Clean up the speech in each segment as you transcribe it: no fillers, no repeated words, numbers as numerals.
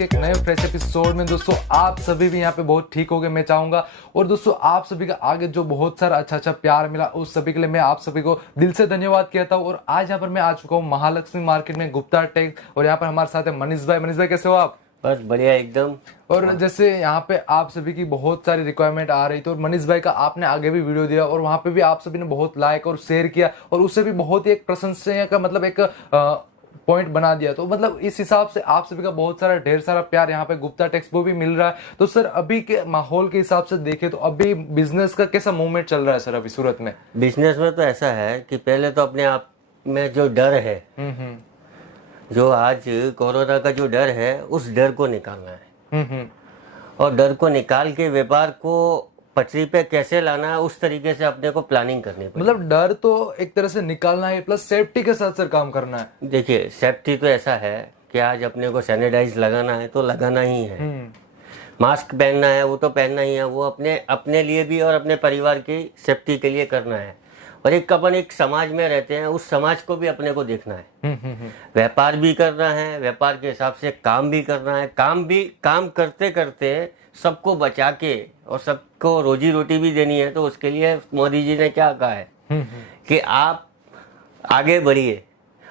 के एक नए फ्रेश एपिसोड में दोस्तों आप सभी भी यहाँ पे बहुत ठीक हो गए मैं चाहूंगा। और दोस्तों आप सभी का आगे जो बहुत सारा अच्छा प्यार मिला उस सभी के लिए मैं आप सभी को दिल से धन्यवाद कहता हूँ। और आज यहाँ पर मैं आ चुका हूँ महालक्ष्मी मार्केट में गुप्ता टेक, और यहाँ पर हमारे साथ है मनीष भाई। मनीष भाई कैसे हो आप? बस बढ़िया एकदम। और जैसे यहाँ पे आप सभी की बहुत सारी रिक्वायरमेंट आ रही थी और मनीष भाई का आपने आगे भी वीडियो दिया और वहां पे भी आप सभी ने बहुत लाइक और शेयर किया और उससे भी बहुत ही एक प्रशंसनीय का मतलब एक पॉइंट बना दिया। तो मतलब इस हिसाब से आप सभी का बहुत सारा ढेर सारा प्यार यहाँ पे गुप्ता टेक्सपो भी मिल रहा है। तो सर अभी के माहौल के हिसाब से देखें तो अभी बिजनेस का कैसा मूवमेंट चल रहा है सर अभी सूरत में? बिजनेस में तो ऐसा है कि पहले तो अपने आप में जो डर है, जो आज कोरोना का जो डर है उस डर को निकालना है और डर को निकाल के व्यापार को पटरी पे कैसे लाना है उस तरीके से अपने को प्लानिंग करनी पड़ेगी। मतलब डर तो एक तरह से निकालना है प्लस सेफ्टी के साथ सर काम करना है। देखिए सेफ्टी तो ऐसा है कि आज अपने को सैनिटाइज लगाना है तो लगाना ही है, मास्क पहनना है वो तो पहनना ही है, वो अपने लिए भी और अपने परिवार की सेफ्टी के लिए करना है। और अपन एक समाज में रहते हैं, उस समाज को भी अपने को देखना है। व्यापार भी करना है, व्यापार के हिसाब से काम भी करना है, काम करते करते सबको बचा के और सबको रोजी रोटी भी देनी है। तो उसके लिए मोदी जी ने क्या कहा है कि आप आगे बढ़िए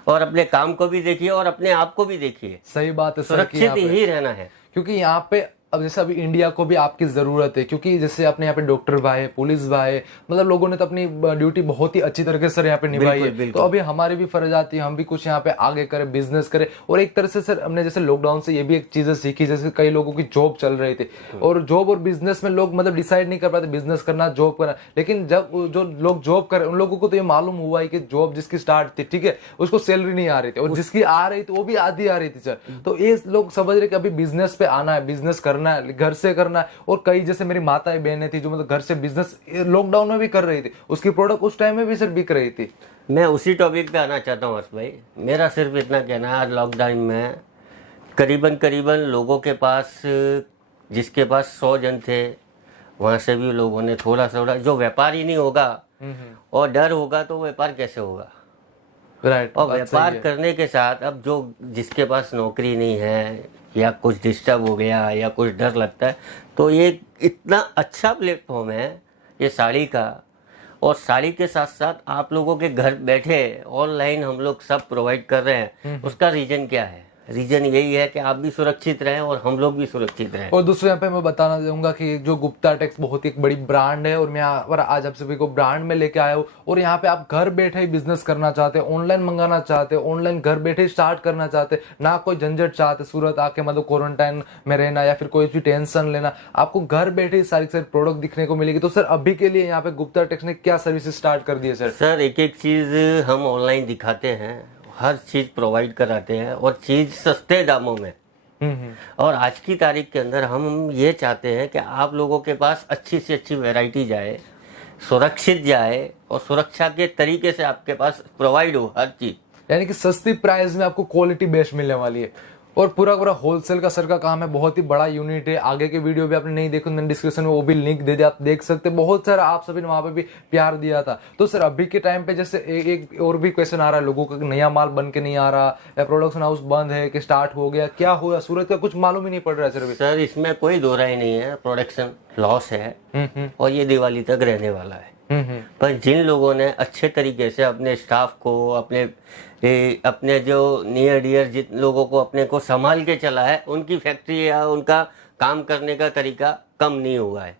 और अपने काम को भी देखिए और अपने आप को भी देखिए। सही बात है सर, सुरक्षित ही रहना है क्योंकि यहाँ पे अब जैसे अभी इंडिया को भी आपकी जरूरत है, क्योंकि जैसे अपने यहाँ पे डॉक्टर भाई, पुलिस भाई, मतलब लोगों ने तो अपनी ड्यूटी बहुत ही अच्छी तरीके से सर यहाँ पे निभाई है। तो अभी हमारी भी फर्ज आती है हम भी कुछ यहाँ पे आगे करें, बिजनेस करें। और एक तरह से सर हमने जैसे लॉकडाउन से ये भी एक चीजें सीखी, जैसे कई लोगों की जॉब चल रही थी और जॉब और बिजनेस में लोग मतलब डिसाइड नहीं कर पाते बिजनेस करना जॉब करना। लेकिन जब जो लोग जॉब कर उन लोगों को तो ये मालूम हुआ है कि जॉब जिसकी स्टार्ट थी ठीक है उसको सैलरी नहीं आ रही थी और जिसकी आ रही थी वो भी आधी आ रही थी सर। तो ये लोग समझ रहे कि अभी बिजनेस पे आना है, बिजनेस करना है, घर से करना है। और कई जैसे मेरी माताएं बहनें थी जो मतलब घर से बिजनेस लॉकडाउन में भी कर रही थी, उसकी प्रोडक्ट उस टाइम में भी सर बिक रही थी। मैं उसी टॉपिक पे आना चाहता हूँ हर्ष भाई। मेरा सिर्फ इतना कहना है, आज लॉकडाउन में करीबन लोगों के पास, जिसके पास 100 जन थे वहां से भी लोगों ने थोड़ा जो व्यापार ही नहीं होगा और डर होगा तो व्यापार कैसे होगा? राइट। और व्यापार करने के साथ अब जो जिसके पास नौकरी नहीं है या कुछ डिस्टर्ब हो गया या कुछ डर लगता है, तो ये इतना अच्छा प्लेटफॉर्म है ये साड़ी का। और साड़ी के साथ साथ आप लोगों के घर बैठे ऑनलाइन हम लोग सब प्रोवाइड कर रहे हैं। उसका रीजन क्या है? रीजन यही है कि आप भी सुरक्षित रहें और हम लोग भी सुरक्षित रहें। और दूसरे यहाँ पे मैं बताना चाहूंगा कि जो गुप्ता टेक्स बहुत ही एक बड़ी ब्रांड है और मैं यहाँ पर आज आप सभी को ब्रांड में लेके आया हूँ। और यहाँ पे आप घर बैठे ही बिजनेस करना चाहते हैं, ऑनलाइन मंगाना चाहते हैं, ऑनलाइन घर बैठे ही स्टार्ट करना चाहते हैं, ना कोई झंझट चाहते सूरत आके मतलब क्वारंटाइन में रहना या फिर कोई भी टेंशन लेना, आपको घर बैठे ही सारी प्रोडक्ट दिखने को मिलेगी। तो सर अभी के लिए यहाँ पे गुप्ता टेक्स ने क्या सर्विसेज स्टार्ट कर दी है सर? सर एक चीज हम ऑनलाइन दिखाते हैं, हर चीज प्रोवाइड कराते हैं और चीज सस्ते दामों में। और आज की तारीख के अंदर हम ये चाहते हैं कि आप लोगों के पास अच्छी से अच्छी वैरायटी जाए, सुरक्षित जाए और सुरक्षा के तरीके से आपके पास प्रोवाइड हो हर चीज। यानी कि सस्ती प्राइस में आपको क्वालिटी बेस्ट मिलने वाली है। और पूरा होलसेल का सर का काम है, बहुत ही बड़ा यूनिट है। आगे के वीडियो भी आपने नहीं देखो, मैंने डिस्क्रिप्शन में वो भी लिंक दे दिया, आप देख सकते हैं। बहुत सारा आप सभी ने वहां पे भी प्यार दिया था। तो सर अभी के टाइम पे जैसे एक और भी क्वेश्चन आ रहा है लोगों का, नया माल बन के नहीं आ रहा या प्रोडक्शन हाउस बंद है कि स्टार्ट हो गया, क्या हुआ सूरत का कुछ मालूम ही नहीं पड़ रहा है सर अभी। सर इसमें कोई दो राय नहीं है, प्रोडक्शन लॉस है और ये दिवाली तक रहने वाला है। पर जिन लोगों ने अच्छे तरीके से अपने स्टाफ को, अपने जो नियर डियर जिन लोगों को अपने को संभाल के चला है, उनकी फैक्ट्री या उनका काम करने का तरीका कम नहीं हुआ है।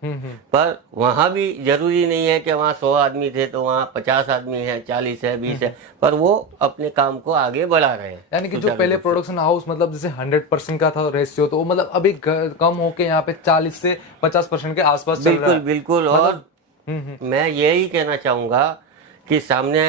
पर वहाँ भी जरूरी नहीं है कि वहाँ 100 आदमी थे तो वहाँ 50 आदमी है, 40 है, 20 है, पर वो अपने काम को आगे बढ़ा रहे हैं। यानी कि जो पहले प्रोडक्शन हाउस मतलब जैसे 100% का था रेशियो, तो वो मतलब अभी कम होके यहाँ पे 40 से 50% के आसपास चल रहा है। बिल्कुल। और मैं यही कहना चाहूँगा कि सामने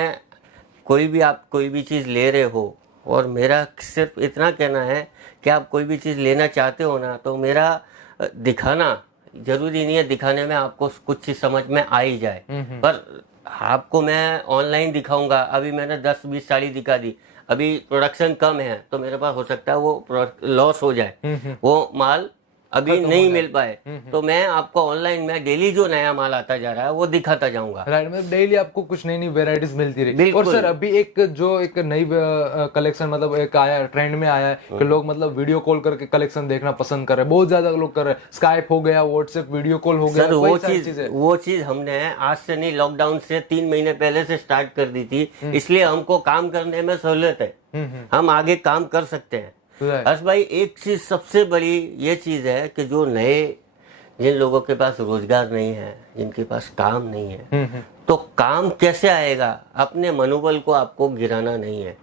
आप कोई भी चीज़ ले रहे हो, और मेरा सिर्फ इतना कहना है कि आप कोई भी चीज़ लेना चाहते हो ना, तो मेरा दिखाना जरूरी नहीं है, दिखाने में आपको कुछ चीज़ समझ में आ ही जाए। पर आपको मैं ऑनलाइन दिखाऊंगा, अभी मैंने 10-20 साड़ी दिखा दी, अभी प्रोडक्शन कम है तो मेरे पास हो सकता है वो लॉस हो जाए, वो माल अभी नहीं मिल पाए तो मैं आपको ऑनलाइन में डेली जो नया माल आता जा रहा है वो दिखाता जाऊंगा। राइट, मतलब डेली आपको कुछ नई नई वेराइटीज मिलती रही। बिल्कुल। और सर अभी एक नई कलेक्शन मतलब एक आया, ट्रेंड में आया है कि लोग मतलब वीडियो कॉल करके कलेक्शन देखना पसंद कर रहे हैं, बहुत ज्यादा लोग कर रहे हैं। स्काइप हो गया, व्हाट्सएप वीडियो कॉल हो गया, सर वो चीज हमने आज से नहीं, लॉकडाउन से 3 महीने पहले से स्टार्ट कर दी थी, इसलिए हमको काम करने में सहूलियत है, हम आगे काम कर सकते हैं। हर्ष भाई, एक चीज सबसे बड़ी ये चीज है कि जो नए, जिन लोगों के पास रोजगार नहीं है, जिनके पास काम नहीं है, तो काम कैसे आएगा? अपने मनोबल को आपको गिराना नहीं है,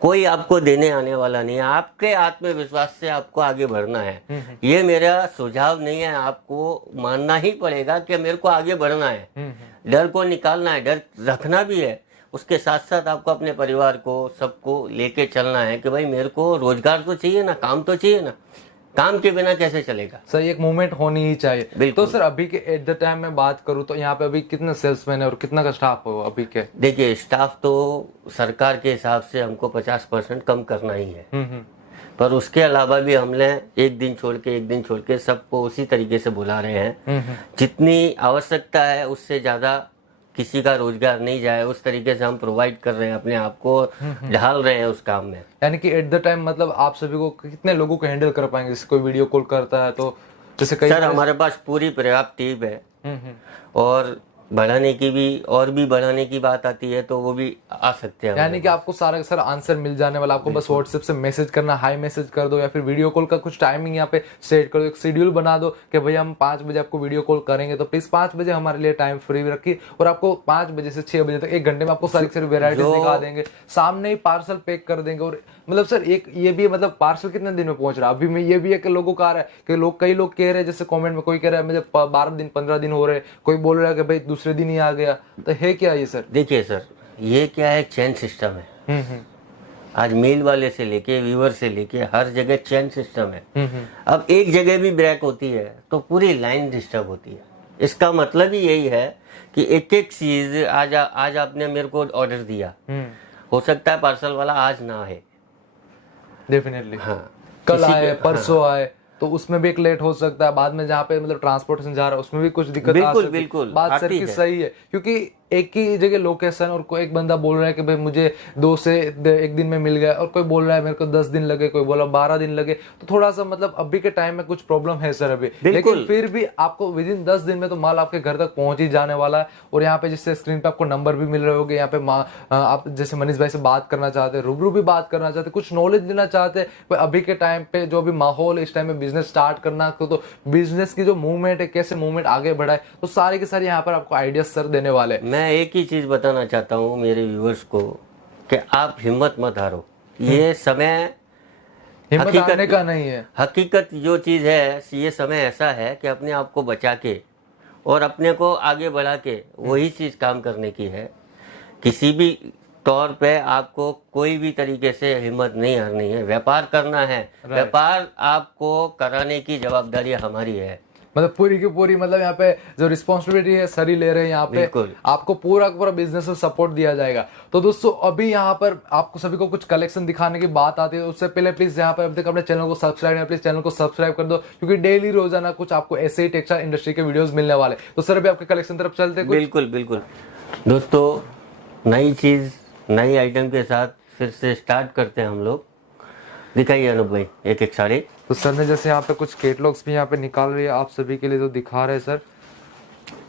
कोई आपको देने आने वाला नहीं है, आपके आत्मविश्वास से आपको आगे बढ़ना है। ये मेरा सुझाव नहीं है, आपको मानना ही पड़ेगा कि मेरे को आगे बढ़ना है, डर को निकालना है, डर रखना भी है, उसके साथ साथ आपको अपने परिवार को सबको लेके चलना है कि भाई मेरे को रोजगार तो चाहिए ना, काम तो चाहिए ना, काम के बिना कैसे चलेगा? सर एक मूवमेंट होनी ही चाहिए। बिल्कुल। तो सर अभी के एट द टाइम में बात करूं तो यहाँ पे अभी कितने सेल्समैन है और कितना का स्टाफ हो अभी के? देखिए, स्टाफ तो सरकार के हिसाब से हमको 50% कम करना ही है, पर उसके अलावा भी हमने एक दिन छोड़ के सबको उसी तरीके से बुला रहे हैं। जितनी आवश्यकता है उससे ज्यादा किसी का रोजगार नहीं जाए, उस तरीके से हम प्रोवाइड कर रहे हैं, अपने आप को ढाल रहे हैं उस काम में। यानी कि एट द टाइम मतलब आप सभी को कितने लोगों को हैंडल कर पाएंगे? जैसे कोई वीडियो कॉल करता है तो जैसे कई सर हमारे पास पूरी पर्याप्त टीम है, और बढ़ाने की भी, और भी बढ़ाने की बात आती है तो वो भी आ सकते हैं। यानी कि आपको सारा सर आंसर मिल जाने वाला, आपको बस व्हाट्सएप से मैसेज करना, हाई मैसेज कर दो, या फिर वीडियो कॉल का कुछ टाइमिंग यहाँ पे सेट कर दो, एक शेड्यूल बना दो कि भैया हम 5 बजे आपको वीडियो कॉल करेंगे, तो प्लीज 5 बजे हमारे लिए टाइम फ्री रखिए, और आपको 5 बजे से 6 बजे तक 1 घंटे में आपको सारी वेराइटीज दिखा देंगे, सामने ही पार्सल पैक कर देंगे। और मतलब सर एक ये भी मतलब पार्सल कितने दिन में पहुंच रहा है? अभी में ये भी है कि लोगों का आ रहा है कि कई लोग कह रहे हैं, जैसे कमेंट में कोई कह रहा है मुझे 12 दिन 15 दिन हो रहे, कोई बोल रहा है कि भाई दूसरे दिन ही आ गया, तो है क्या ये सर? देखिए सर, ये क्या है, चेन सिस्टम है। आज मेल वाले से लेके व्यूअर से लेके हर जगह चेन सिस्टम है। अब एक जगह भी ब्रेक होती है तो पूरी लाइन डिस्टर्ब होती है। इसका मतलब ही यही है कि एक एक चीज, आज आपने मेरे को ऑर्डर दिया, हो सकता है पार्सल वाला आज ना आए, डेफिनेटली हाँ, कल आए, परसों आए, तो उसमें भी एक लेट हो सकता है। बाद में जहाँ पे मतलब ट्रांसपोर्टेशन जा रहा है उसमें भी कुछ दिक्कत आ सकती है। बिल्कुल बात सर की सही है, क्योंकि एक ही जगह लोकेशन, और कोई एक बंदा बोल रहा है कि भाई मुझे 2 से 1 दिन में मिल गया, और कोई बोल रहा है मेरे को 10 दिन लगे, कोई बोला 12 दिन लगे, तो थोड़ा सा मतलब अभी के टाइम में कुछ प्रॉब्लम है सर अभी। लेकिन फिर भी आपको विद इन 10 दिन में तो माल आपके घर तक पहुंच ही जाने वाला है। और यहाँ पे जिससे स्क्रीन पे आपको नंबर भी मिल रहे होंगे, यहाँ पे आप जैसे मनीष भाई से बात करना चाहते हैं, रूबरू भी बात करना चाहते हैं, कुछ नॉलेज लेना चाहते हैं, अभी के टाइम पे जो भी माहौल है, इस टाइम में बिजनेस स्टार्ट करना, तो बिजनेस की जो मूवमेंट है, कैसे मूवमेंट आगे बढ़ाए, तो सारे के सारे यहाँ पर आपको आइडिया सर देने वाले। मैं एक ही चीज बताना चाहता हूँ मेरे व्यूअर्स को कि आप हिम्मत मत हारो, ये समय हिम्मत हारने का नहीं है। हकीकत जो चीज है, ये समय ऐसा है कि अपने आप को बचा के और अपने को आगे बढ़ा के वही चीज काम करने की है। किसी भी तौर पे आपको कोई भी तरीके से हिम्मत नहीं हारनी है, व्यापार करना है, व्यापार आपको कराने की जवाबदारी हमारी है। मतलब पूरी की पूरी मतलब यहाँ पे जो रिस्पॉन्सिबिलिटी है सर ही ले रहे हैं, यहाँ पे आपको पूरा पूरा बिजनेस में सपोर्ट दिया जाएगा। तो दोस्तों अभी यहाँ पर आपको सभी को कुछ कलेक्शन दिखाने की बात आती है, उससे पहले प्लीज यहाँ पर अभी तक अपने चैनल को सब्सक्राइब है, प्लीज चैनल को सब्सक्राइब कर दो, क्योंकि डेली रोजाना कुछ आपको ऐसे ही टेक्सटाइल इंडस्ट्री के वीडियोस मिलने वाले। तो सर अभी आपके कलेक्शन तरफ चलते हैं। बिल्कुल दोस्तों, नई चीज नई आइटम के साथ फिर से स्टार्ट करते हैं हम लोग। दिखाइए अनूप भाई एक एक साड़ी। तो सर ने जैसे यहाँ पे कुछ कैटलॉग्स भी यहाँ पे निकाल रही है आप सभी के लिए, तो दिखा रहे हैं सर।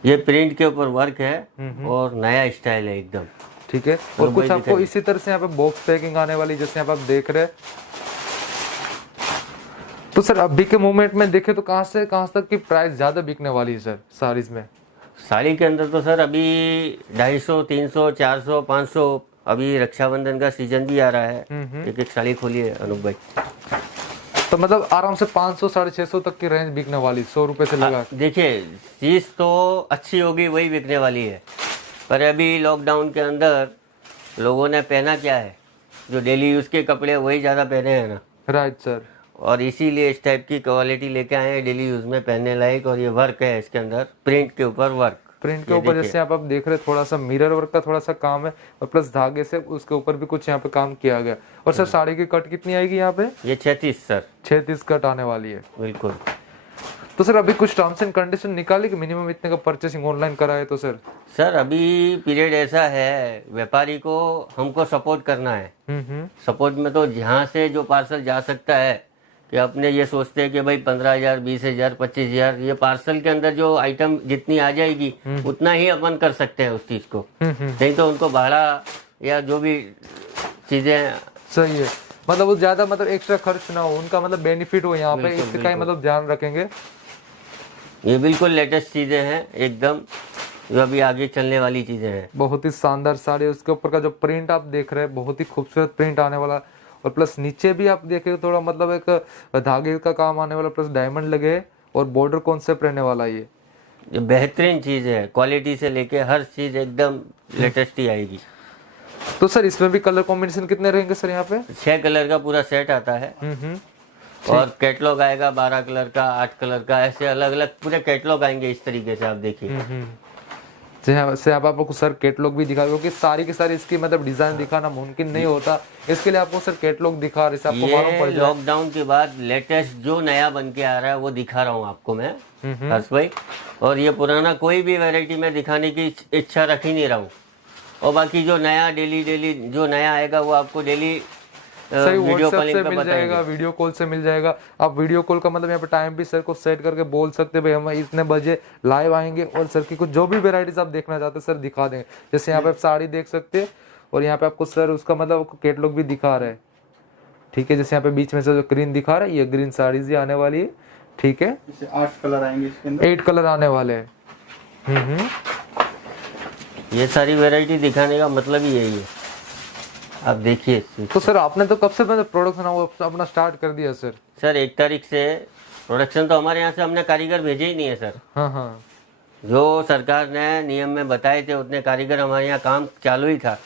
ये प्रिंट के ऊपर वर्क है और नया स्टाइल है एकदम, ठीक है। और कुछ आपको इसी तरह से यहाँ पे बॉक्स पैकिंग आने वाली, जैसे यहाँ पे आप देख रहे हैं। तो सर अभी के मोमेंट में देखे तो कहाँ से कहाँ तक की प्राइस ज्यादा बिकने वाली है सर साड़ीज में? साड़ी के अंदर तो सर अभी 250, 300, 400, 500, अभी रक्षाबंधन का सीजन भी आ रहा है। एक एक साड़ी खोलिए अनूप भाई। तो मतलब आराम से 500, 650 तक की रेंज बिकने वाली, 100 रुपए से लगा। देखिए, चीज तो अच्छी होगी वही बिकने वाली है, पर अभी लॉकडाउन के अंदर लोगों ने पहना क्या है, जो डेली यूज के कपड़े वही ज्यादा पहने हैं ना। Right sir. और इसीलिए इस टाइप की क्वालिटी लेके आए हैं डेली यूज में पहनने लायक। और ये वर्क है इसके अंदर, प्रिंट के ऊपर वर्क। प्रिंट के ऊपर जैसे आप देख रहे हैं थोड़ा सा मिरर वर्क का थोड़ा सा काम है और प्लस धागे से उसके ऊपर भी कुछ यहाँ पे काम किया गया। और सर साड़ी की कट कितनी आएगी यहाँ पे? ये 36 सर, 36 कट आने वाली है। बिल्कुल। तो सर अभी कुछ टर्म्स एंड कंडीशन निकाले कि मिनिमम इतने का परचेसिंग ऑनलाइन करा है तो सर? सर अभी पीरियड ऐसा है, व्यापारी को हमको सपोर्ट करना है। सपोर्ट में तो जहाँ से जो पार्सल जा सकता है, कि अपने ये सोचते हैं कि भाई 15,000, 20,000, 25,000 ये पार्सल के अंदर जो आइटम जितनी आ जाएगी उतना ही अपन कर सकते हैं उस चीज को। नहीं तो उनको भाड़ा या जो भी चीजें सही है, मतलब वो ज्यादा मतलब एक्स्ट्रा खर्च ना हो, उनका मतलब बेनिफिट हो यहाँ पे, इसका ही मतलब ध्यान रखेंगे। ये बिल्कुल लेटेस्ट चीजें हैं एकदम, जो अभी आगे चलने वाली चीजें हैं। बहुत ही शानदार साड़ी, उसके ऊपर का जो प्रिंट आप देख रहे हैं बहुत ही खूबसूरत प्रिंट आने वाला, और प्लस नीचे भी आप देखें थोड़ा मतलब एक धागे का काम आने वाला, प्लस डायमंड लगे और बॉर्डर कॉन्सेप्ट रहने वाला। ये बेहतरीन चीज है, क्वालिटी से लेके हर चीज एकदम लेटेस्ट ही आएगी। तो सर इसमें भी कलर कॉम्बिनेशन कितने रहेंगे सर यहाँ पे? 6 कलर का पूरा सेट आता है और कैटलॉग आएगा 12 कलर का, 8 कलर का, ऐसे अलग अलग पूरे कैटलॉग आएंगे इस तरीके से। आप देखिए जैसे आप आपको सर कैटलॉग भी दिखा, क्योंकि सारी की सारी इसकी मतलब डिजाइन दिखाना मुमकिन नहीं होता, इसके लिए आपको सर कैटलॉग दिखा रहे, आपको मालूम पड़ जाए। लॉकडाउन के बाद लेटेस्ट जो नया बन के आ रहा है वो दिखा रहा हूँ आपको मैं हर्ष भाई, और ये पुराना कोई भी वैरायटी में दिखाने की इच्छा रख ही नहीं रहा हूँ। और बाकी जो नया डेली जो नया आएगा वो आपको डेली सही वीडियो व्हाट्सएप कॉलिंग से पे मिल बताएंगे। जाएगा, वीडियो कॉल से मिल जाएगा। आप वीडियो कॉल का मतलब यहाँ पे टाइम भी सर को सेट करके बोल सकते हैं भाई हम इतने बजे लाइव आएंगे और सर की कुछ जो भी वेराइटीज आप देखना चाहते हैं सर दिखा देंगे। जैसे यहाँ पे आप साड़ी देख सकते हैं और यहाँ पे आपको सर उसका मतलब कैटलॉग भी दिखा रहा है, ठीक है। जैसे यहाँ पे बीच में से जो ग्रीन दिखा रहा है, ये ग्रीन साड़ीज ही आने वाली है, ठीक है। 8 कलर आएंगे इसके अंदर, 8 कलर आने वाले हैं। ये सारी वैरायटी दिखाने का मतलब ही यही है, आप देखिए। तो सर आपने तो कब से मतलब प्रोडक्शन अपना स्टार्ट कर दिया सर? सर 1 तारीख से प्रोडक्शन तो हमारे यहाँ से हमने कारीगर भेजे ही नहीं है सर। हाँ, जो सरकार ने नियम में बताए थे उतने कारीगर हमारे यहाँ काम चालू ही था।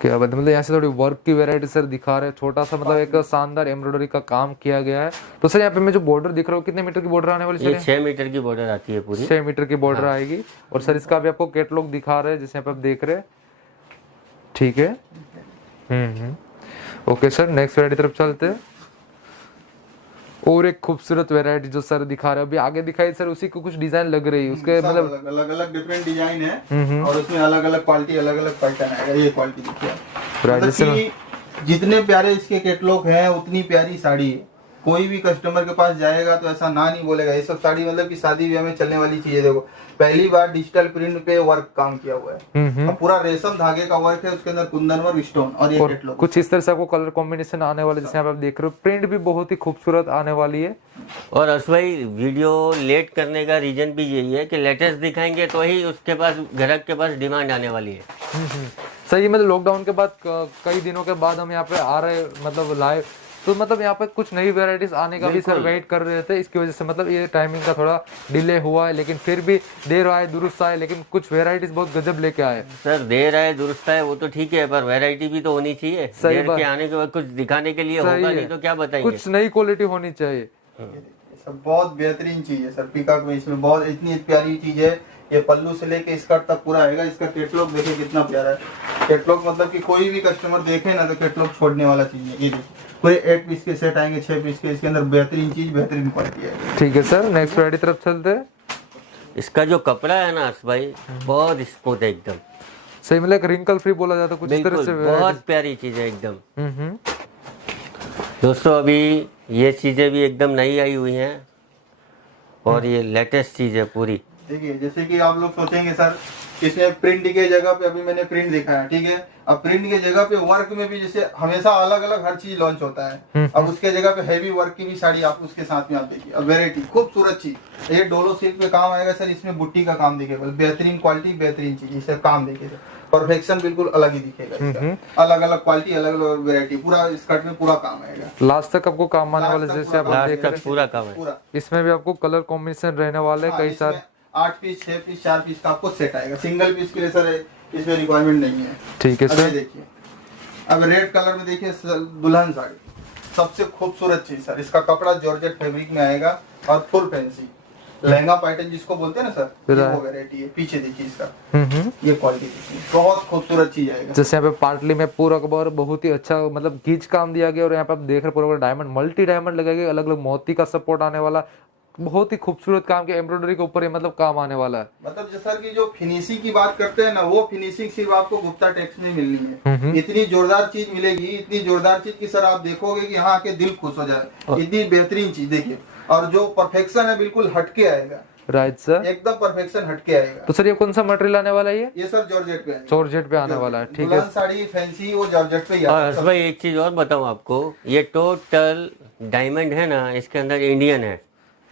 क्या बात, मतलब यहाँ से थोड़ी वर्क की वैरायटी सर दिखा रहे हैं, छोटा सा मतलब एक शानदार एम्ब्रॉयडरी का काम किया गया है। तो सर यहाँ पे मैं जो बॉर्डर दिख रहा हूँ कितने मीटर की बॉर्डर आने वाली? ये 6 मीटर की बॉर्डर आती है पूरी, 6 मीटर की बॉर्डर आएगी। और सर इसका भी आपको कैटलॉग दिखा रहे हैं जैसे यहाँ पे आप देख रहे हैं, ठीक है। ओके सर, नेक्स्ट वैरायटी तरफ चलते हैं। और एक खूबसूरत वैरायटी जो सर दिखा रहे हैं, अभी आगे दिखाई सर उसी को कुछ डिजाइन लग रही है उसके मतलब अलग अलग डिफरेंट डिजाइन है और उसमें अलग अलग क्वालिटी, अलग अलग पैटर्न आएगा। ये क्वालिटी देखिए, मतलब कि जितने प्यारे इसके कैटलॉग हैं उतनी प्यारी साड़ी है। कोई भी कस्टमर के पास जाएगा तो ऐसा ना नहीं बोलेगा। ये सब साड़ी मतलब कि शादी ब्याह में चलने वाली चीज है। देखो पहली बार डिजिटल प्रिंट पे वर्क काम किया हुआ है और पूरा रेशम धागे का वर्क है, उसके अंदर कुंदन वर्क, स्टोन और ये कैटलॉग कुछ इस तरह से आपको कलर कॉम्बिनेशन आने वाले जैसे आप देख रहे हो। प्रिंट भी बहुत ही खूबसूरत आने वाली है। और हर्ष भाई वीडियो लेट करने का रीजन भी यही है कि लेटेस्ट दिखाएंगे तो ही उसके पास ग्राहक के पास डिमांड आने वाली है। सही, मतलब लॉकडाउन के बाद कई दिनों के बाद हम यहाँ पे आ रहे मतलब लाइव, तो मतलब यहाँ पे कुछ नई वेराइटीज आने का भी सर वेट कर रहे थे। इसकी वजह से मतलब ये टाइमिंग का थोड़ा डिले हुआ है, लेकिन फिर भी देर आए दुरुस्त आए, लेकिन कुछ वेराइटीज बहुत गजब लेके आए। सर देर आए दुरुस्त आए वो तो ठीक है, पर वैरायटी भी तो होनी चाहिए। सही देर बात। के आने के बाद कुछ दिखाने के लिए होगा नहीं तो क्या बताएंगे। कुछ नई क्वालिटी होनी चाहिए। सब बहुत बेहतरीन चीज है सर। पीकॉक में इसमें बहुत इतनी प्यारी चीज है। ये पल्लू से लेके स्कर्ट तक पूरा आएगा। इसका कैटलॉग देखिए कितना प्यारा है। कैटलॉग मतलब कि कोई भी कस्टमर देखे ना तो कैटलॉग छोड़ने वाला चीज है। ये देखिए पूरे 8 पीस के सेट आएंगे, 6 पीस के। इसके अंदर बेहतरीन चीज, बेहतरीन क्वालिटी है। ठीक है सर, नेक्स्ट वैरायटी तरफ चलते हैं। इसका जो कपड़ा है ना हर्ष भाई बहुत स्मूथ है एकदम। सही, मतलब एक रिंकल फ्री बोला जाता है कुछ इस तरह से। बहुत प्यारी चीज है एकदम। दोस्तों अभी ये चीजें भी एकदम नई आई हुई हैं और ये लेटेस्ट चीज है पूरी। देखिए जैसे कि आप लोग सोचेंगे सर इसमें प्रिंट के जगह पे अभी मैंने प्रिंट दिखाया, ठीक है। अब प्रिंट के जगह पे वर्क में भी जैसे हमेशा अलग अलग हर चीज लॉन्च होता है। अब उसके जगह पे हैवी वर्क की भी साड़ी आप उसके साथ में आप देखिए। अब वेरायटी खूबसूरत चीज, ये डोलो सिल्क पे काम आएगा सर। इसमें बुट्टी का काम देखिए, बेहतरीन क्वालिटी, बेहतरीन चीज। इसे काम देखिए, परफेक्शन बिल्कुल अलग ही दिखेगा इसका। अलग अलग क्वालिटी, अलग अलग वेरायटी, पूरा स्कर्ट में पूरा काम आएगा। लास्ट तक आपको काम आने वाले जैसे आप लास्ट देख तक रहे पूरा काम है। पूरा इसमें भी आपको कलर कॉम्बिनेशन रहने वाले कई सारे। 8 पीस, 6 पीस, 4 पीस का आपको सेट आएगा। सिंगल पीस के लिए सर इसमें रिक्वायरमेंट नहीं है। ठीक है अब ये सर। देखिए, अब रेड कलर में देखिए दुल्हन साड़ी, सबसे खूबसूरत चीज सर। इसका कपड़ा जॉर्जेट फैब्रिक में आएगा और फुल फैंसी। लहंगा पैटर्न जिसको बोलते हैं ना सर, ये वो वैरायटी है। पीछे देखिए इसका, ये क्वालिटी देखिए, बहुत खूबसूरत चीज आएगा। जैसे यहाँ पे पार्टली में पूरा कवर बहुत ही अच्छा मतलब गीच काम दिया गया, और यहाँ पे आप देख रहे पूरा डायमंड, मल्टी डायमंड लगा गया, अलग अलग मोती का सपोर्ट आने वाला, बहुत ही खूबसूरत काम के एम्ब्रॉयडरी के ऊपर ये मतलब काम आने वाला है। मतलब जो सर की जो फिनिशिंग की बात करते हैं ना, वो फिनिशिंग सिर्फ आपको गुप्ता टेक्स में मिलनी है। इतनी जोरदार चीज मिलेगी, इतनी जोरदार चीज की सर आप देखोगे कि हाँ के दिल खुश हो जाए, इतनी बेहतरीन चीज देखिए। और जो परफेक्शन है बिल्कुल हटके आएगा। राइट सर, एकदम परफेक्शन हटके आएगा। तो सर ये कौन सा मटेरियल आने वाला है? ये सर जॉर्जेट पे है। जॉर्जेट पे आने वाला है, ठीक है। दुल्हन साड़ी फैंसी वो जॉर्जेट पे ही और आता है। हर्ष भाई एक चीज और बताऊं आपको, ये टोटल डायमंड है ना, इसके अंदर इंडियन है।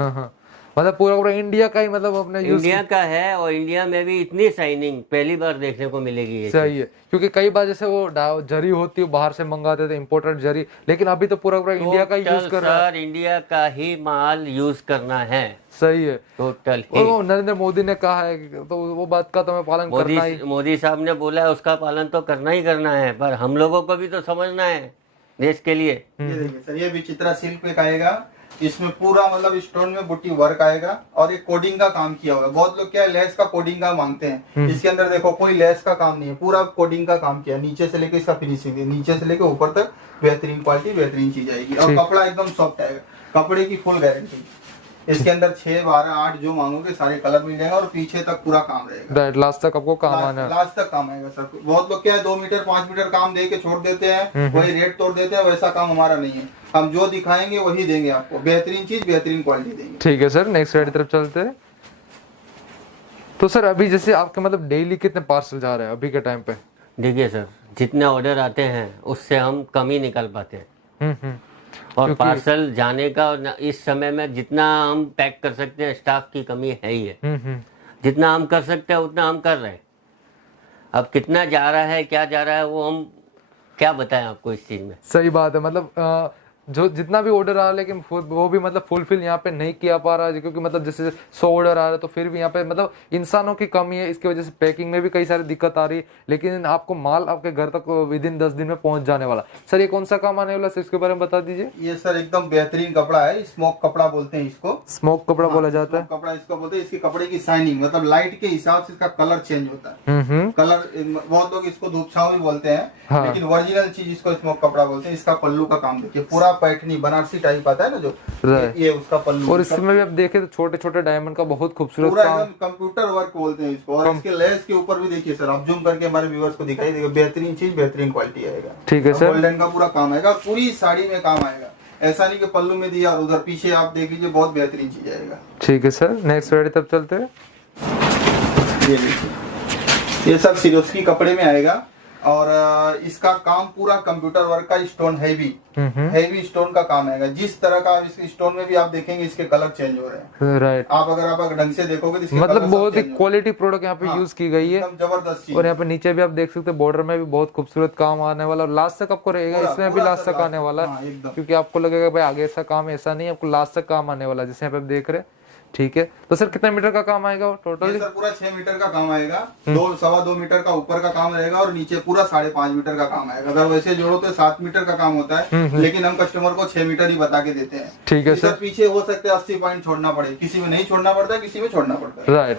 हाँ, मतलब पूरा पूरा इंडिया का ही मतलब अपने इंडिया का है, और इंडिया में भी इतनी शाइनिंग पहली बार देखने को मिलेगी ये। सही है, क्योंकि कई बार जैसे वो जरी होती है बाहर से मंगाते थे इम्पोर्टेड जरी, लेकिन अभी तो पूरा पूरा इंडिया का ही यूज कर रहा है। सर इंडिया का ही माल यूज करना है। सही है, टोटल और वो नरेंद्र मोदी ने कहा है तो वो बात का तो हमें पालन करना ही। मोदी साहब ने बोला है, उसका पालन तो करना ही करना है, पर हम लोगों को भी तो समझना है देश के लिए। ये देखिए सर, ये विचित्रा सिल्क पे आएगा, इसमें पूरा मतलब स्टोन में बुट्टी वर्क आएगा, और ये कोडिंग का काम किया हुआ है। बहुत लोग क्या है लेस का कोडिंग का मांगते हैं, इसके अंदर देखो कोई लेस का काम नहीं है, पूरा कोडिंग का काम किया है। नीचे से लेके इसका फिनिशिंग है, नीचे से लेके ऊपर तक बेहतरीन क्वालिटी, बेहतरीन चीज आएगी। और कपड़ा एकदम सॉफ्ट आएगा, कपड़े की फुल गारंटी। इसके अंदर 6, 12, 8 जो मांगोगे सारे कलर मिल जाएंगे, और पीछे तक पूरा काम रहेगा। लास्ट तक आपको काम आना है, लास्ट तक काम आएगा सर। बहुत लोग क्या है 2 मीटर 5 मीटर काम दे के छोड़ देते हैं, वही रेट तोड़ देते हैं, वैसा काम हमारा नहीं है। हम जो दिखाएंगे वही देंगे आपको, बेहतरीन चीज बेहतरीन क्वालिटी देंगे। ठीक है सर, नेक्स्ट साइड की तरफ चलते हैं। तो सर अभी जैसे आपके मतलब डेली कितने पार्सल जा रहे हैं अभी के टाइम पे? देखिए सर, जितने ऑर्डर आते हैं उससे हम कम ही निकाल पाते हैं। और पार्सल जाने का इस समय में जितना हम पैक कर सकते हैं, स्टाफ की कमी है ही है। जितना हम कर सकते हैं उतना हम कर रहे हैं। अब कितना जा रहा है, क्या जा रहा है, वो हम क्या बताएं आपको इस चीज में। सही बात है, मतलब जो जितना भी ऑर्डर आ रहा है, लेकिन वो भी मतलब फुलफिल यहाँ पे नहीं किया पा रहा है, क्योंकि मतलब जैसे 100 ऑर्डर आ रहा है तो फिर भी यहाँ पे मतलब इंसानों की कमी है, इसकी वजह से पैकिंग में भी कई सारी दिक्कत आ रही है। लेकिन आपको माल आपके घर तक विदिन 10 दिन में पहुंच जाने वाला। सर ये कौन सा काम आने वाला है, इसके बारे में बता दीजिए। ये सर एकदम बेहतरीन कपड़ा है, स्मोक कपड़ा बोलते हैं इसको। स्मोक कपड़ा बोला जाता है, कपड़ा इसको बोलते हैं। इसके कपड़े की शाइनिंग मतलब लाइट के हिसाब से इसका कलर चेंज होता है। कलर बहुत लोग इसको धूप छांव भी बोलते हैं, लेकिन ओरिजिनल चीज इसको स्मोक कपड़ा बोलते हैं। इसका पल्लू का काम देखिए, पूरा पैठनी बनारसी टाइप आता है ना जो, ये उसका पल्लू। और इसमें भी आप देखें तो छोटे छोटे डायमंड का बहुत खूबसूरत पूरा काम, एकदम कंप्यूटर वर्क बोलते हैं इसको। और इसके लेस के ऊपर भी देखिए सर, आप जूम करके हमारे व्यूअर्स को दिखाई देगा, बेहतरीन चीज बेहतरीन क्वालिटी आएगा। ठीक है सर, गोल्डन का पूरा काम आएगा, पूरी साड़ी में काम आएगा। ऐसा नहीं कि पल्लू में दिया और उधर पीछे आप देख लीजिए, बहुत बेहतरीन चीज आएगा। ठीक है सर, नेक्स्ट साइड तब चलते हैं। ये देखिए, ये सब सिरोस्की कपड़े में आएगा, और इसका काम पूरा कंप्यूटर वर्क का, स्टोन हैवी स्टोन का काम आएगा। जिस तरह का इस स्टोन में भी आप देखेंगे इसके कलर चेंज हो रहे हैं। राइट, आप अगर ढंग से देखोगे तो इसके मतलब बहुत ही क्वालिटी प्रोडक्ट यहाँ पे यूज की गई है, एकदम जबरदस्त चीज। और यहाँ पे नीचे भी आप देख सकते हैं बॉर्डर में भी बहुत खूबसूरत काम आने वाला, और लास्ट तक आपको रहेगा, इसमें भी लास्ट तक आने वाला है, क्योंकि आपको लगेगा भाई आगे ऐसा काम ऐसा नहीं, आपको लास्ट तक काम आने वाला है, जैसे यहाँ पे आप देख रहे हैं। ठीक है, तो सर कितने मीटर का काम आएगा टोटल? सर पूरा 6 मीटर का काम आएगा, 2-2.25 मीटर का ऊपर का काम रहेगा, और नीचे पूरा 5.5 मीटर का काम आएगा। अगर वैसे जोड़ो तो 7 मीटर का काम होता है, लेकिन हम कस्टमर को 6 मीटर ही बता के देते हैं। ठीक है सर, पीछे हो सकते हैं 80 पॉइंट छोड़ना पड़े, किसी में नहीं छोड़ना पड़ता है, किसी में छोड़ना पड़ता है। राइट।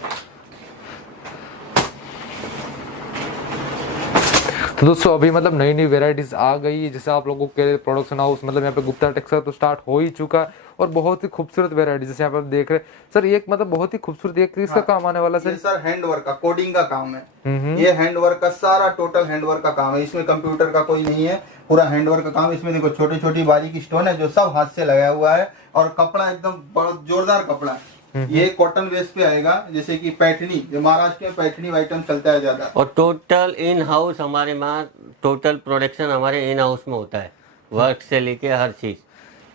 तो दोस्तों अभी मतलब नई नई वेराइटीज आ गई है, जैसे आप लोगों के प्रोडक्शन हाउस मतलब यहाँ पे गुप्ता टेक्सटाइल तो स्टार्ट हो ही चुका है, और बहुत ही खूबसूरत वेराइटी जैसे यहाँ पे आप देख रहे हैं। सर ये मतलब बहुत ही खूबसूरत, एक इसका काम आने वाला ये सर हैंड वर्क का कोडिंग का काम है। ये हैंड वर्क का सारा टोटल हैंड वर्क का काम है, इसमें कंप्यूटर का कोई नहीं है, पूरा हैंड वर्क का काम। इसमें देखो छोटी छोटी बारीक स्टोन है जो सब हाथ से लगाया हुआ है, और कपड़ा एकदम बहुत जोरदार कपड़ा है। ये कॉटन बेस पे आएगा, जैसे कि पैठनी, जो महाराष्ट्र में पैठनी आइटम चलता है ज्यादा। और टोटल इन हाउस हमारे वहाँ टोटल प्रोडक्शन हमारे इन हाउस में होता है, वर्क से लेके हर चीज,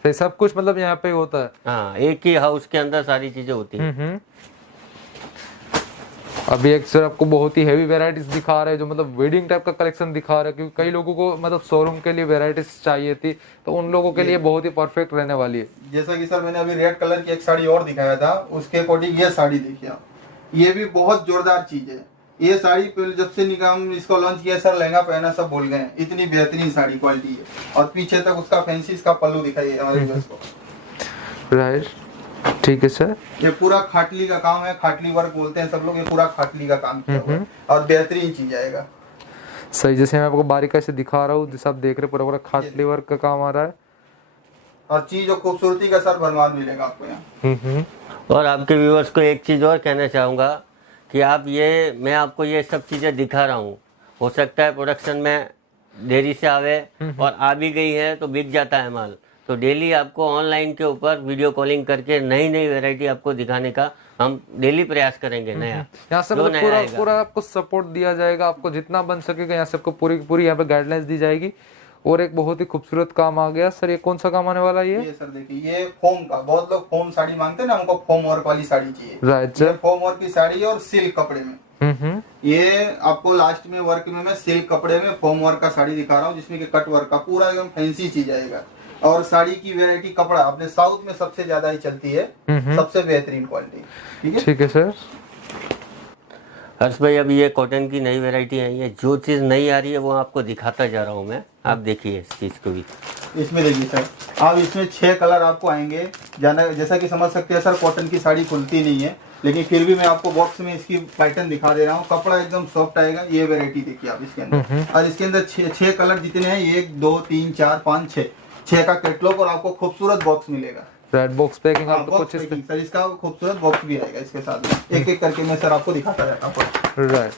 तो सब कुछ मतलब यहाँ पे होता है। हाँ, एक ही हाउस के अंदर सारी चीजें होती हैं। अभी एक सर आपको बहुत ही हेवी वेराइटीज दिखा रहे हैं, जो मतलब वेडिंग टाइप का कलेक्शन दिखा रहे हैं, क्योंकि कई लोगों को मतलब शोरूम के लिए वेराइटीज चाहिए थी, तो उन लोगों के लिए बहुत ही परफेक्ट रहने वाली है। जैसा कि सर मैंने अभी रेड कलर की एक साड़ी और दिखाया था, उसके अकॉर्डिंग ये साड़ी देखिए आप, ये भी बहुत जोरदार चीज है। ये साड़ी जब से निकाम इसको लॉन्च किया सर, लहंगा पहना सब भूल गए, इतनी बेहतरीन साड़ी क्वालिटी है। और पीछे तक उसका फैंसी इसका पल्लू दिखाइए हमारे व्यूअर्स को। राइट, ठीक है सर। ये पूरा खाटली का काम है, खाटली वर्क बोलते हैं सब लोग, ये पूरा खाटली का काम किया हुआ है और बेहतरीन चीज आएगा। सही, जैसे मैं आपको बारीकी से दिखा रहा हूँ, जैसे आप देख रहे हैं पूरा पूरा खाटली वर्क का काम आ रहा है और चीज और खूबसूरती का सर भरमार मिलेगा आपको यहाँ। और आपके व्यूअर्स को एक चीज़ और कहना चाहूँगा कि आप ये, मैं आपको ये सब चीज़ें दिखा रहा हूँ, हो सकता है प्रोडक्शन में देरी से आवे और आ भी गई है तो बिक जाता है माल। तो डेली आपको ऑनलाइन के ऊपर वीडियो कॉलिंग करके नई नई वैरायटी आपको दिखाने का हम डेली प्रयास करेंगे। नया यहाँ से मतलब पूरा पूरा आपको सपोर्ट दिया जाएगा, आपको जितना बन सकेगा यहाँ से आपको पूरी पूरी यहाँ पे गाइडलाइंस दी जाएगी। और एक बहुत ही खूबसूरत काम आ गया सर, ये कौन सा काम आने वाला है? ये सर देखिए, ये फोम का, बहुत लोग फोम साड़ी मांगते हैं ना, हमको फोम वर्क वाली साड़ी चाहिए। राइट ये सर। फोम वर्क की साड़ी है और सिल्क कपड़े में। ये आपको लास्ट में वर्क में मैं सिल्क कपड़े में फोम वर्क का साड़ी दिखा रहा हूँ, जिसमें कि कट वर्क का पूरा एकदम फैंसी चीज आएगा। और साड़ी की वैरायटी कपड़ा अपने साउथ में सबसे ज्यादा ही चलती है, सबसे बेहतरीन क्वालिटी। ठीक है, ठीक है सर। हर्ष भाई, अब ये कॉटन की नई वैरायटी आई है, जो चीज़ नई आ रही है वो आपको दिखाता जा रहा हूँ मैं, आप देखिए इस चीज़ को भी। इसमें देखिए सर, आप इसमें 6 कलर आपको आएंगे। जैसा कि समझ सकते हैं सर, कॉटन की साड़ी खुलती नहीं है, लेकिन फिर भी मैं आपको बॉक्स में इसकी पैटर्न दिखा दे रहा हूँ। कपड़ा एकदम सॉफ्ट आएगा। ये वैरायटी देखिए आप इसके अंदर, और इसके अंदर 6 कलर जितने हैं, 1 2 3 4 5 6 का कैटलॉग और आपको खूबसूरत बॉक्स मिलेगा। रेड बॉक्स पैकिंग आपको बॉक्स कुछ पैकिंग, सर इसका खूबसूरत बॉक्स भी आएगा इसके साथ में। एक एक करके मैं सर आपको दिखाता रहता हूँ। राइट।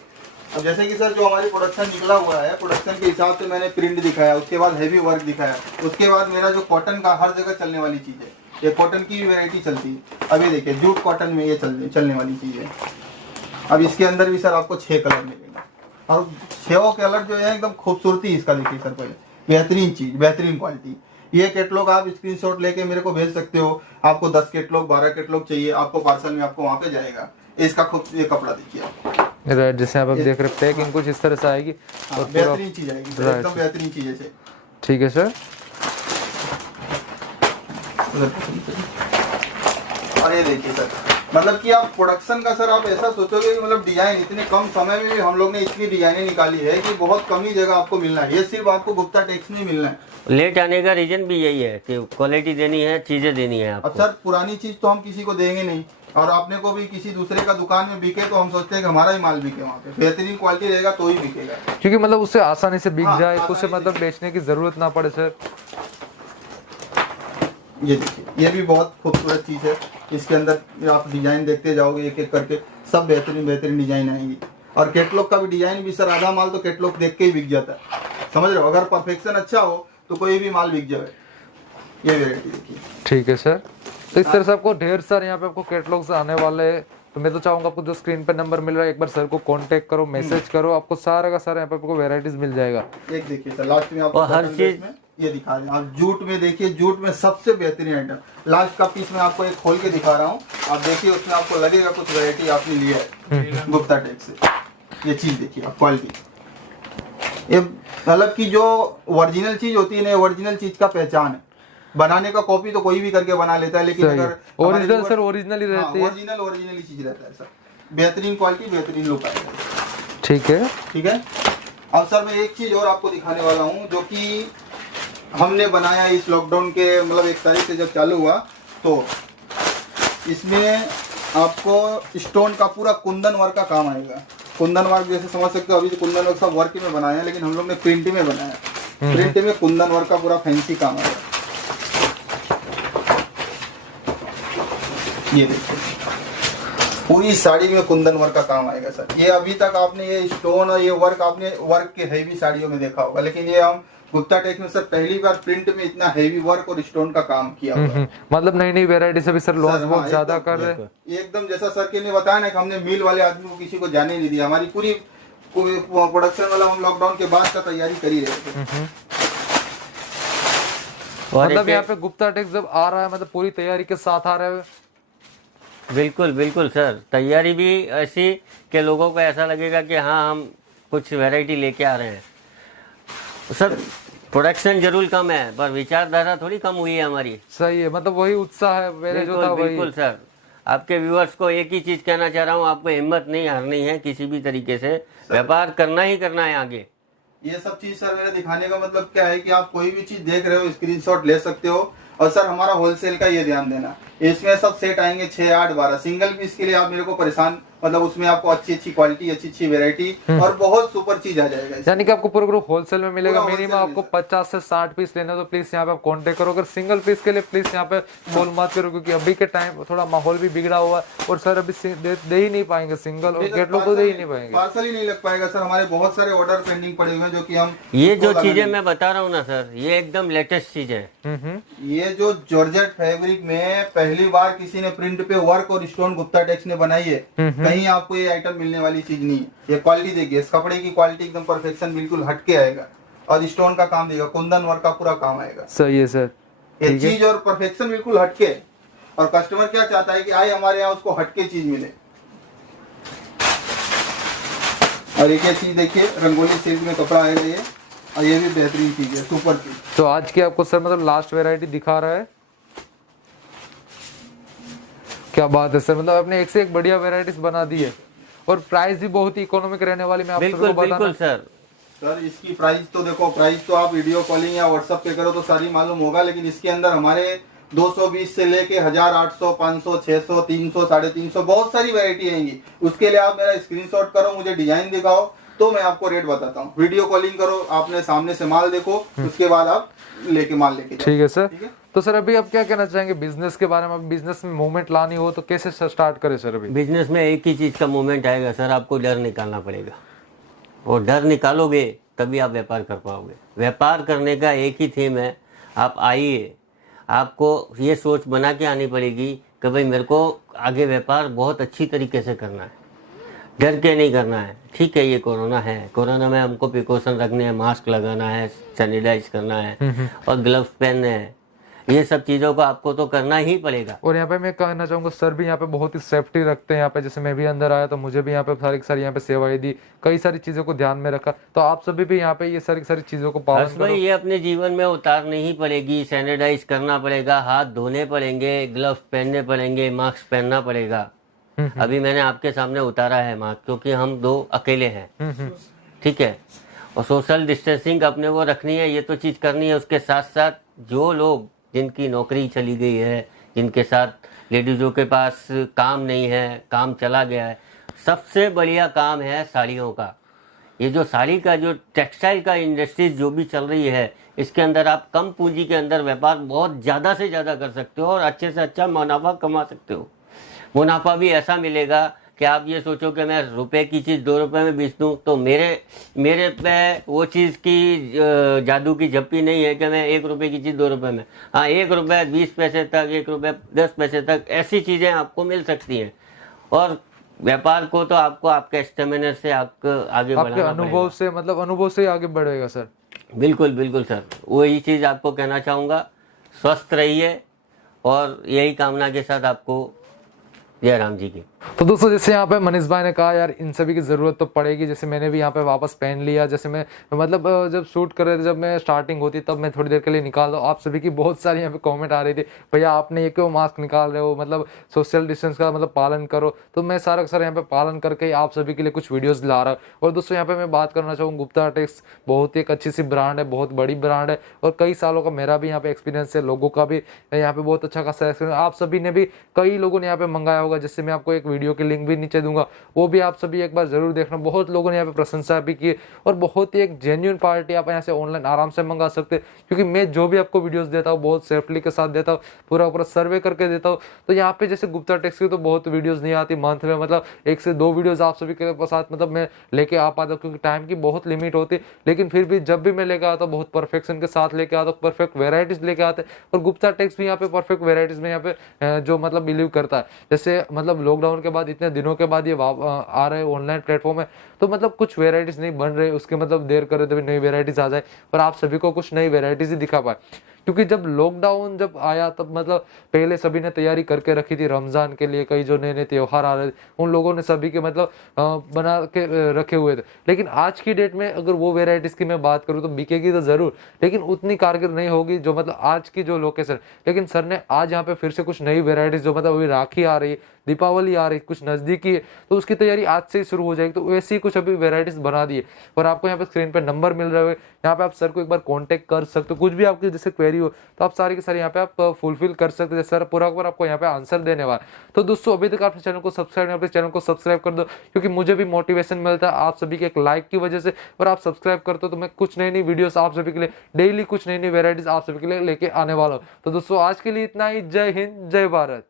अब जैसे कि सर जो हमारी प्रोडक्शन निकला हुआ है, प्रोडक्शन के हिसाब से मैंने प्रिंट दिखाया, उसके बाद हैवी वर्क दिखाया, उसके बाद मेरा जो कॉटन का हर जगह चलने वाली चीज है, ये कॉटन की वैरायटी चलती है। अब ये देखिए, जूट कॉटन में ये चलने वाली चीज है। अब इसके अंदर भी सर आपको 6 कलर मिलेगा, और 6 कलर जो है एकदम खूबसूरती इसका देखिए सर, पहले बेहतरीन चीज, बेहतरीन क्वालिटी। ये कैटलॉग आप स्क्रीनशॉट लेके मेरे को भेज सकते हो। आपको 10 कैटलॉग 12 कैटलॉग चाहिए, आपको पार्सल में आपको वहाँ पे जाएगा। इसका खूब ये कपड़ा देखिए आप, राइट, जैसे आप देख रहे हैं पैकिंग कुछ इस तरह से आएगी और बेहतरीन चीज आएगी सर, एकदम बेहतरीन चीज है। ठीक है सर। और ये देखिए सर, मतलब कि आप प्रोडक्शन का सर आप ऐसा सोचोगे कि मतलब डिजाइन इतने कम समय में भी हम लोग ने इतनी डिजाइनें निकाली है कि बहुत कम ही जगह आपको मिलना है। ये सिर्फ आपको गुप्ता टेक्स में मिलना है। लेट आने का रीजन भी यही है कि क्वालिटी देनी है, चीजें देनी है अब आपको। सर पुरानी चीज तो हम किसी को देंगे नहीं, और आपने को भी किसी दूसरे का दुकान में बिके तो हम सोचते हैं कि हमारा ही माल बिके, वहाँ पे बेहतरीन क्वालिटी रहेगा तो ही बिकेगा, क्योंकि मतलब उससे आसानी से बिक जाए, आसानी उसे से मतलब बेचने की जरूरत ना पड़े सर। ये देखिए, ये भी बहुत खूबसूरत चीज है। इसके अंदर आप डिजाइन देखते जाओगे एक एक करके, सब बेहतरीन बेहतरीन डिजाइन आएंगी। और कैटलॉग का भी डिजाइन भी सर, आधा माल तो कैटलॉग देख के ही बिक जाता है, समझ रहे हो। अगर परफेक्शन अच्छा हो तो कोई भी माल बिक जाए। ये वेरायटी देखिए। ठीक है सर। तो इस तरह से आपको ढेर सारे यहाँ पे आपको कैटलॉग्स आने वाले हैं। तो मैं तो चाहूंगा आपको जो स्क्रीन पर नंबर मिल रहा है, एक बार सर को कांटेक्ट करो, मैसेज करो, आपको सारा का सारा यहाँ पे आपको वेराइटीज मिल जाएगा। एक देखिए सर, लास्ट में आपको और हर चीज ये दिखा रहे हैं आप। जूट में देखिए, जूट में सबसे बेहतरीन आइटम लास्ट का पीस में आपको एक खोल के दिखा रहा हूँ। आप देखिए, उसमें आपको लगेगा कुछ वैरायटी आपने लिया है गुप्ता टेक्स से। ये चीज देखिए आप, क्वालिटी, ये मतलब की जो ओरिजिनल चीज होती है ना, ओरिजिनल चीज का पहचान है। बनाने का कॉपी तो कोई भी करके बना लेता है, लेकिन अगर ओरिजिनल सर ओरिजिनल ही रहती है, ओरिजिनल ही चीज रहता है सर। बेहतरीन क्वालिटी, बेहतरीन लुक आएगा। ठीक है, ठीक है। अब सर मैं एक चीज और आपको दिखाने वाला हूँ, जो कि हमने बनाया इस लॉकडाउन के मतलब 1 तारीख से जब चालू हुआ, तो इसमें आपको स्टोन का पूरा कुंदन वर्क का काम आएगा। कुंदन वर्क जैसे समझ सकते हो, अभी तो कुंदन वर्क सब वर्क में बनाया है, लेकिन हम लोग ने प्रिंट में बनाया। प्रिंट में कुंदन वर्क का पूरा फैंसी काम आएगा। ये देखिए, पूरी साड़ी में कुंदन वर्क का काम आएगा सर। ये अभी तक आपने ये स्टोन और ये वर्क आपने वर्क के हैवी साड़ियों में देखा होगा, लेकिन ये हम गुप्ता टेक्स में सर पहली बार प्रिंट में इतना हैवी वर्क और स्टोन का काम किया हुआ है। मतलब नई नई वेराइटी से भी सर लॉन्च बहुत ज्यादा कर रहे हैं। एकदम जैसा सर के ने बताया ना कि हमने मिल वाले आदमी को किसी को जाने नहीं दिया। हमारी पूरी प्रोडक्शन वाला हम लॉकडाउन के बाद का तैयारी कर ही रहे थे। मतलब यहाँ पे गुप्ता टेक्स जब आ रहा है, मतलब पूरी तैयारी के साथ आ रहा है। बिल्कुल बिल्कुल सर, तैयारी भी ऐसी कि लोगों को ऐसा लगेगा कि हाँ हम कुछ वैरायटी लेके आ रहे हैं। सर प्रोडक्शन जरूर कम है, पर विचारधारा थोड़ी कम हुई है हमारी। सही है, मतलब वही उत्साह है मेरे जो था वही। बिल्कुल सर, आपके व्यूअर्स को एक ही चीज कहना चाह रहा हूँ, आपको हिम्मत नहीं हारनी है, किसी भी तरीके से व्यापार करना ही करना है आगे। ये सब चीज सर मेरे दिखाने का मतलब क्या है कि आप कोई भी चीज देख रहे हो, स्क्रीनशॉट ले सकते हो, और सर हमारा होलसेल का ये ध्यान देना, इसमें सब सेट आएंगे 6, 8, 12 सिंगल पीस के लिए आप मेरे को परेशान, मतलब उसमें आपको अच्छी अच्छी क्वालिटी, अच्छी अच्छी वेरायटी और बहुत सुपर चीज आ जाएगा। यानी कि आपको पूरा ग्रुप होलसेल में मिलेगा। पूरा मिनिमम wholesale आपको में 50 से 60 पीस लेना, तो प्लीज यहाँ पे आप कांटेक्ट करो। अगर सिंगल पीस के लिए प्लीज यहाँ पे कॉल मत करो, क्योंकि अभी के टाइम थोड़ा माहौल भी बिगड़ा हुआ है और सर अभी दे ही नहीं पाएंगे सिंगल, और गेट लोग तो दे ही नहीं पाएंगे, पार्सल ही नहीं लग पाएगा सर। हमारे बहुत सारे ऑर्डर पेंडिंग पड़े हुए हैं जो कि हम ये जो चीजें मैं बता रहा हूँ ना सर, ये एकदम लेटेस्ट चीज है। ये जो जॉर्जेट फैब्रिक में पहली बार किसी ने प्रिंट पे वर्क और स्टोन गुप्ता टेक्स ने बनाई है, कहीं आपको ये आइटम मिलने वाली चीज नहीं है। ये क्वालिटी देखिए, इस कपड़े की क्वालिटी एकदम परफेक्शन बिल्कुल हटके आएगा, और स्टोन का काम देगा, कुंदन वर्क का पूरा काम आएगा। सही है सर, ये चीज और परफेक्शन बिल्कुल हटके है। और कस्टमर क्या चाहता है कि आए हमारे यहाँ उसको हटके चीज मिले। और एक चीज देखिए, रंगोली सिल्क में कपड़ा है ये, और ये भी बेहतरीन चीज है, सुपर चीज। तो आज की आपको सर मतलब लास्ट वेरायटी दिखा रहा है। क्या बात है सर, मतलब आपने एक से एक बढ़िया वेराइटीज बना दी है, और प्राइस भी बहुत ही इकोनॉमिक रहने वाली। मैं आप सबको बिल्कुल बताना बिल्कुल सर इसकी प्राइस तो देखो, प्राइस तो आप वीडियो कॉलिंग या व्हाट्सएप पे करो तो सारी मालूम होगा, लेकिन इसके अंदर हमारे 220 से लेके 1000, 800, 500, 600, 300, 350 बहुत सारी वैरायटी आएंगी। उसके लिए आप मेरा स्क्रीनशॉट करो, मुझे डिजाइन दिखाओ, तो मैं आपको रेट बताता हूँ। वीडियो कॉलिंग करो, आपने सामने से माल देखो, उसके बाद आप लेके माल लेके जाओ। ठीक है सर। तो सर अभी आप क्या कहना चाहेंगे बिजनेस के बारे में? बिजनेस में मूवमेंट लानी हो तो कैसे स्टार्ट करें सर? अभी बिजनेस में एक ही चीज का मूवमेंट आएगा सर, आपको डर निकालना पड़ेगा, और डर निकालोगे तभी आप व्यापार कर पाओगे। व्यापार करने का एक ही थीम है, आप आइए, आपको ये सोच बना के आनी पड़ेगी कि भाई मेरे को आगे व्यापार बहुत अच्छी तरीके से करना है, डर के नहीं करना है। ठीक है, ये कोरोना है, कोरोना में हमको प्रिकॉशन रखने हैं, मास्क लगाना है, सैनिटाइज करना है और ग्लव्स पहनने हैं, ये सब चीज़ों को आपको तो करना ही पड़ेगा। और यहाँ पे मैं कहना चाहूंगा सर भी यहाँ पे बहुत ही सेफ्टी रखते हैं। यहाँ पे जैसे मैं भी अंदर आया तो मुझे भी यहाँ पे सारी यहाँ पे सेवाएं दी, कई सारी चीजों को ध्यान में रखा। तो आप सभी भी यहाँ पे ये सारी चीजों को पालन करो। ये अपने जीवन में उतारनी ही पड़ेगी, सैनिटाइज करना पड़ेगा, हाथ धोने पड़ेंगे, ग्लव्स पहनने पड़ेंगे, मास्क पहनना पड़ेगा। अभी मैंने आपके सामने उतारा है मास्क, क्योंकि हम 2 अकेले हैं, ठीक है, और सोशल डिस्टेंसिंग अपने को रखनी है, ये तो चीज़ करनी है। उसके साथ साथ जो लोग जिनकी नौकरी चली गई है, जिनके साथ लेडीज़ों के पास काम नहीं है, काम चला गया है, सबसे बढ़िया काम है साड़ियों का। ये जो साड़ी का जो टेक्सटाइल का इंडस्ट्रीज जो भी चल रही है, इसके अंदर आप कम पूंजी के अंदर व्यापार बहुत ज़्यादा से ज़्यादा कर सकते हो और अच्छे से अच्छा मुनाफा कमा सकते हो। मुनाफा भी ऐसा मिलेगा कि आप ये सोचो कि मैं रुपए की चीज़ 2 रुपए में बेच दूँ, तो मेरे पे वो चीज़ की जादू की झप्पी नहीं है कि मैं 1 रुपए की चीज़ 2 रुपए में, हाँ 1 रुपए 20 पैसे तक, 1 रुपए 10 पैसे तक ऐसी चीज़ें आपको मिल सकती हैं। और व्यापार को तो आपको आपके स्टेमिना से आपको आगे बढ़ाना पड़ेगा, अनुभव से, मतलब अनुभव से आगे बढ़ेगा सर। बिल्कुल बिल्कुल सर, वही चीज़ आपको कहना चाहूँगा। स्वस्थ रहिए, और यही कामना के साथ आपको जय राम जी की। तो दोस्तों जैसे यहाँ पे मनीष भाई ने कहा, यार इन सभी की जरूरत तो पड़ेगी। जैसे मैंने भी यहाँ पे वापस पहन लिया, जैसे मैं मतलब जब शूट कर रहे थे, जब मैं स्टार्टिंग होती तब मैं थोड़ी देर के लिए निकाल दूँ। आप सभी की बहुत सारी यहाँ पे कमेंट आ रही थी, भैया आपने ये क्यों मास्क निकाल रहे हो, मतलब सोशल डिस्टेंस का मतलब पालन करो। तो मैं सारा यहाँ पे पालन करके आप सभी के लिए कुछ वीडियोज ला रहा हूँ। और दोस्तों यहाँ पे मैं बात करना चाहूँ, गुप्ता टेक्स बहुत ही एक अच्छी सी ब्रांड है, बहुत बड़ी ब्रांड है, और कई सालों का मेरा भी यहाँ पे एक्सपीरियंस है, लोगों का भी यहाँ पे बहुत अच्छा खासा एक्सपीरियंस। आप सभी ने भी, कई लोगों ने यहाँ पे मंगाया होगा, जिससे मैं आपको एक वीडियो की लिंक भी नीचे दूंगा, वो भी आप सभी एक बार जरूर देखना। बहुत लोगों ने यहाँ पे प्रशंसा भी की, और बहुत ही एक जेन्युइन पार्टी आप यहाँ से ऑनलाइन आराम से मंगा सकते हैं, क्योंकि मैं जो भी आपको वीडियोस देता हूँ बहुत सेफ्टी के साथ देता हूँ, पूरा सर्वे करके देता हूँ। तो यहाँ पे जैसे गुप्ता टेक्स की तो बहुत वीडियोस नहीं आती मंथ में, मतलब 1 से 2 वीडियोस आप सभी के साथ मतलब मैं लेके आ पाता हूँ, क्योंकि टाइम की बहुत लिमिट होती है। लेकिन फिर भी जब भी मैं लेके आता हूँ बहुत परफेक्शन के साथ लेके आता हूँ, परफेक्ट वेराइटीज लेके आते हैं। और गुप्ता टेक्स भी यहाँ पे परफेक्ट वेराइटीज में यहाँ पे जो मतलब बिलीव करता है। जैसे मतलब लॉकडाउन के बाद इतने दिनों के बाद ये आ रहे ऑनलाइन प्लेटफॉर्म में, तो मतलब कुछ वेराइटीज नहीं बन रहे, उसके मतलब देर करे तो भी नई वेराइटीज आ जाए, पर आप सभी को कुछ नई वेराइटीज ही दिखा पाए। क्योंकि जब लॉकडाउन जब आया तब मतलब पहले सभी ने तैयारी करके रखी थी रमजान के लिए, कई जो नए नए त्योहार आ रहे थे उन लोगों ने सभी के मतलब बना के रखे हुए थे। लेकिन आज की डेट में अगर वो वेराइटीज की मैं बात करूँ तो बिकेगी तो जरूर, लेकिन उतनी कारगर नहीं होगी जो मतलब आज की जो लोकेशन। लेकिन सर ने आज यहाँ पे फिर से कुछ नई वेराइटीज, जो मतलब अभी राखी आ रही है, दीपावली आ रही है, कुछ नजदीकी है, तो उसकी तैयारी आज से ही शुरू हो जाएगी। तो वैसे ही कुछ अभी वेराइटीज बना दी है, और आपको यहाँ पे स्क्रीन पे नंबर मिल रहा है, यहाँ पे आप सर को एक बार कांटेक्ट कर सकते हो। कुछ भी आपकी जैसे क्वेरी क्वेरी हो तो आप सारी की सारी यहाँ पे आप फुलफिल कर सकते हैं। सर पूरा पूरा आपको यहाँ पे आंसर देने वाला। तो दोस्तों अभी तक आपने चैनल को सब्सक्राइब नहीं, अपने चैनल को सब्सक्राइब कर दो, क्योंकि मुझे भी मोटिवेशन मिलता है आप सभी के एक लाइक की वजह से। और आप सब्सक्राइब करते हो तो मैं कुछ नई नई वीडियोस आप सभी के लिए डेली कुछ नई नई वेराइटीज आप सभी के लिए लेके आने वाला हूँ। तो दोस्तों आज के लिए इतना ही। जय हिंद, जय भारत।